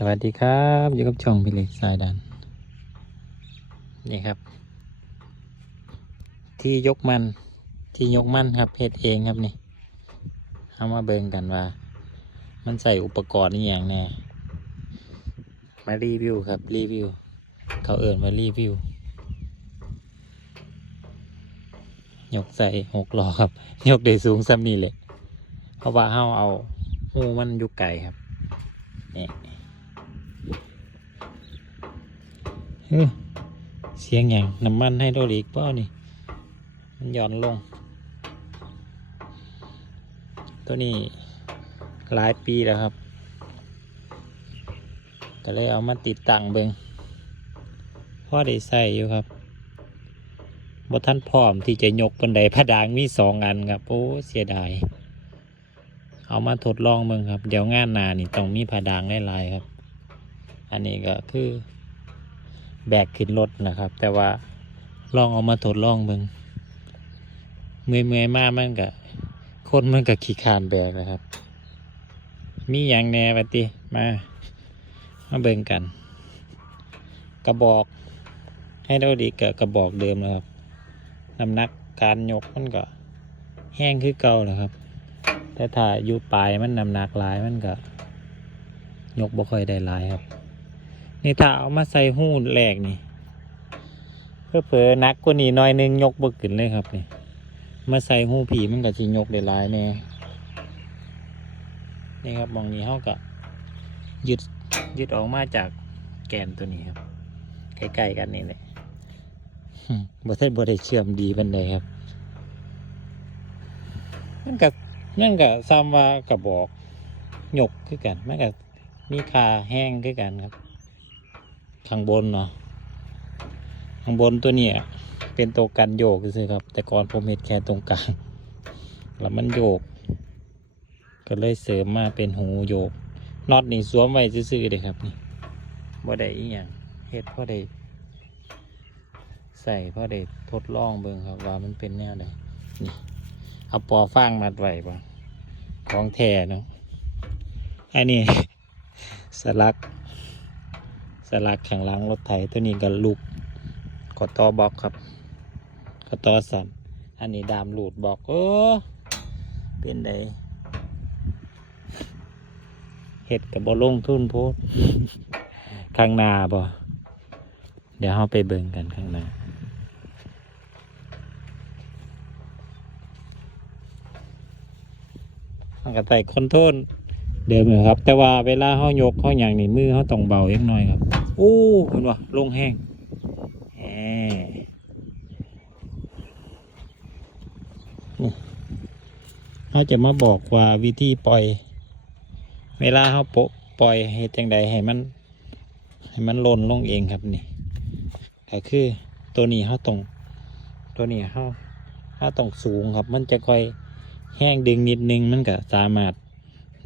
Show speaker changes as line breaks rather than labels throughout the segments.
สวัสดีครับอยู่กับช่องพิเล็กสายดันนี่ครับ ที่ยกมันที่ยกมันครับเฮ็ดเองครับนี่เอามาเบิ่งกันว่า มันใส่อุปกรณ์นี่อย่างแน่มารีวิวครับรีวิว เขาเอิ่นมารีวิวยกใส่หกล้อครับ ยกได้สูงซ้ำนี่เลยเพราะว่าเฮาเอาหูมันอยู่ไกลครับนี่ เฮ้ยเสียงอย่างน้ำมันไฮโดรลิกเปล่านี่ มันหย่อนลง ตัวนี้หลายปีแล้วครับ ก็เลยเอามาติดตั้งเบิงพ่อได้ใส่อยู่ครับบท่านพร้อมที่จะยกบันไดพระดางมีสองอันครับ โอ้เสียดาย เอามาทดลองเมืองครับ เดี๋ยวงานนานี่ต้องมีผาดางหลายๆครับ อันนี้ก็คือ แบกขึ้นรถนะครับ แต่ว่าลองเอามาทดลองเมืองเมื่อยเมื่อยมากมันก็คนมันก็ขี้คร้านแบกนะครับ มีอย่างแหน่ปฏิมามาเบิ่งกัน กระบอกให้เราดีกับกระบอกเดิมนะครับน้ำหนักการยกมันก็แห้งคือเก่าแหละครับ แต่ถ้าอยู่ปลายมันน้ำหนักหลายมันก็ยกบ่ค่อยได้หลายครับ นี่ถ้าเอามาใส่หู้แรกนี่เพื่อเผลอนักกว่านี้หน้อยหนึงยกบ่ขึ้นเลยครับนี่มาใส่หู้ผีมันก็สิยกได้หลายแน่นี่ครับมองนี้เฮาก็ยึดยึดออกมาจากแกนตัวนี้ครับใกล้ๆกันนี่แหละบ่ได้บ่ได้เชื่อมดีปานใดครับมันก็ยังก็ซ้ำว่ากระบอกหยกคือกันมันก็มีคาแห้งคือกันครับ ข้างบนเนาะข้างบนตัวเนี้ยเป็นตัวกันโยกซื่อครับ แต่ก่อนผมเห็นแค่ตรงกลางแล้วมันโยก ก็เลยเสริมมาเป็นหูโยกน็อตนี่สวมไว้ซื่อๆเลยครับนี่บ่ได้อีหยังเฮ็ดพอได้ใส่พอได้ทดลองเบิ่งครับ ว่ามันเป็นแนวใดนี่เอาปอฟางมัดไว้ปะของแท้เนาะอันนี้สลัก สลักแข้างหลังรถไถตัวนี้ก็ลูกกดต่อบล็อกครับกดต่อสันอันนี้ดามหลูดบอกเออเป็นไดเห็ดกับบอลงทุนโพดข้างหน้าบ่เดี๋ยวเราไปเบิ่งกันข้างหน้ามันก็ใส่คอนโทรลเดิมอยู่ครับ แต่ว่าเวลาเขายกเขาอย่างนี้มือเขาต้องเบาเล็กน้อยครับ โอ้เห็นว่าลงแห้งแหมนี่เขาจะมาบอกว่าวิธีปล่อย เวลาเขาโปะปล่อยให้จังใดให้มัน ให้มันล่นลงเองครับนี่ก็คือตัวนี้เขาต้องตัวนี้เขาเขาต้องสูงครับ มันจะค่อยแห้งดึงนิดนึงมันก็สามารถ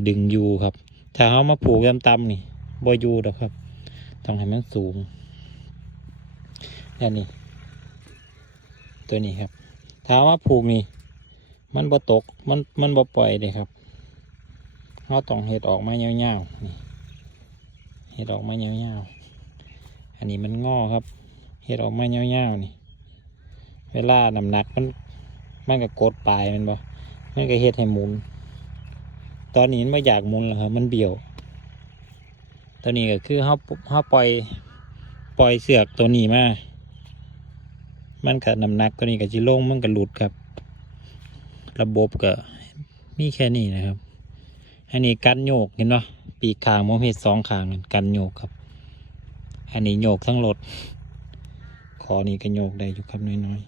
ดึงอยู่ครับ ถ้าเขามาผูกต่ำๆนี่บ่อยู่ดอกครับ ต้องให้มันสูงแล้วนี่ ตัวนี้ครับถาเอามาผูกนี่ มันบ่ตก มัน มันบ่ปล่อยเลยครับเขาต้องเห็ดออกมาเงาวๆนี่เห็ดออกมาเงาวๆอันนี้มันงอครับเห็ดออกมาเงาวๆนี่ เวลาน้ำหนักมัน มันก็กดปลายมันบ่มันก็เฮ็ดให้หมุน ตอนนี้มันไม่อยากหมุนแล้วครับ มันเบี่ยว ตัวนี้ก็คือเขาเขาปล่อยปล่อยเสือกตัวนี้มามันกับน้ำหนักตัวนี้ก็จิลงมันก็หลุดครับ ระบบก็มีแค่นี้นะครับ อันนี้กันโยกเห็นปะปีกขางมองเห็ดสองขางกันโยกครับ อันนี้โยกทั้งรถขอนี่ก็โยกได้อยู่ครับน้อย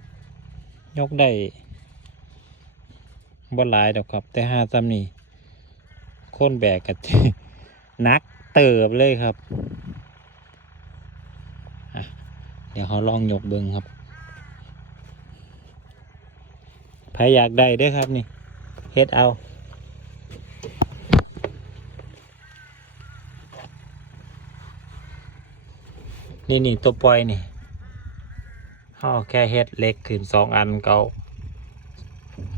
ๆโยกได้บ่หลายดอกครับ แต่ห้าซ้ำนี่โค่นแบกกัน นักเติบเลยครับ เดี๋ยวเขาลองยกเบิ้งครับใครอยากได้เด้วยครับนี่เฮ็ดเอานี่นี่ตัวปล่อยนี่เขาเอาแค่เฮ็ดเล็กขึ้นสองอันเกา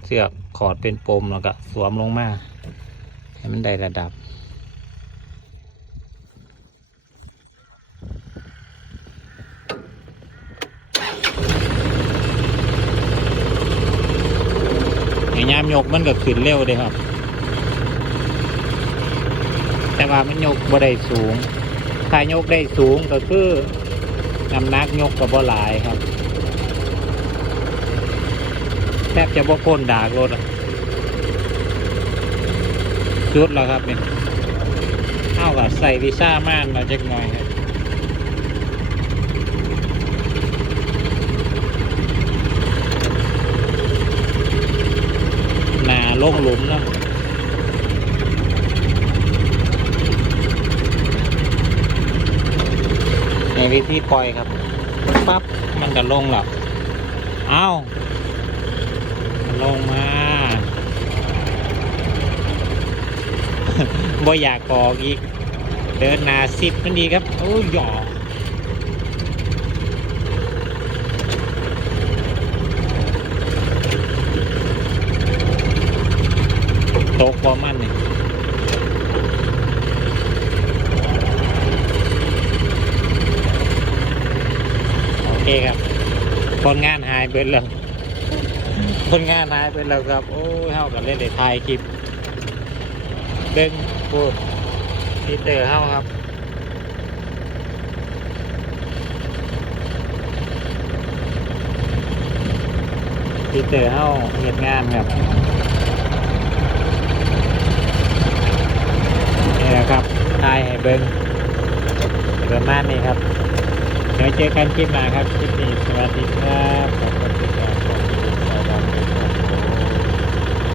เสือกขอดเป็นปมแล้วก็สวมลงมา ให้มันได้ระดับ ยามยกมันก็ขึ้นเร็วเด้ครับ แต่ว่ามันยกบ่ได้สูง ถ้ายกได้สูงก็คือน้ำหนักยกกับบ่หลายครับ แทบจะบ่พ้นดากรถอะจุดแล้วครับเนี่ยเท่ากับใส่วิซ่าม่านมาจักหน่อยครับ หนา ลงหลุมนะในวิธีปล่อยครับปั๊บมันก็ลงหรอเอาลงมาบ่อยากกอกอีก เดินนาสิบมันดีครับ โอ้ยหยอกต กบอมันนี่โอเคครับคนงานหายไปแล้วคนงานหายไปแล้วครับ โอ้ยเฮากันเล่นในถ่ายคลิปเด้งพูดพีเตอร์เฮาครับพีเตอร์เฮาเหตุงานครับ นี่แหละครับทายให้ เบิ้งประมาณนี้ครับ เดี๋ยวเจอกันคลิปหน้าครับ คลิปนี้สวัสดีครับ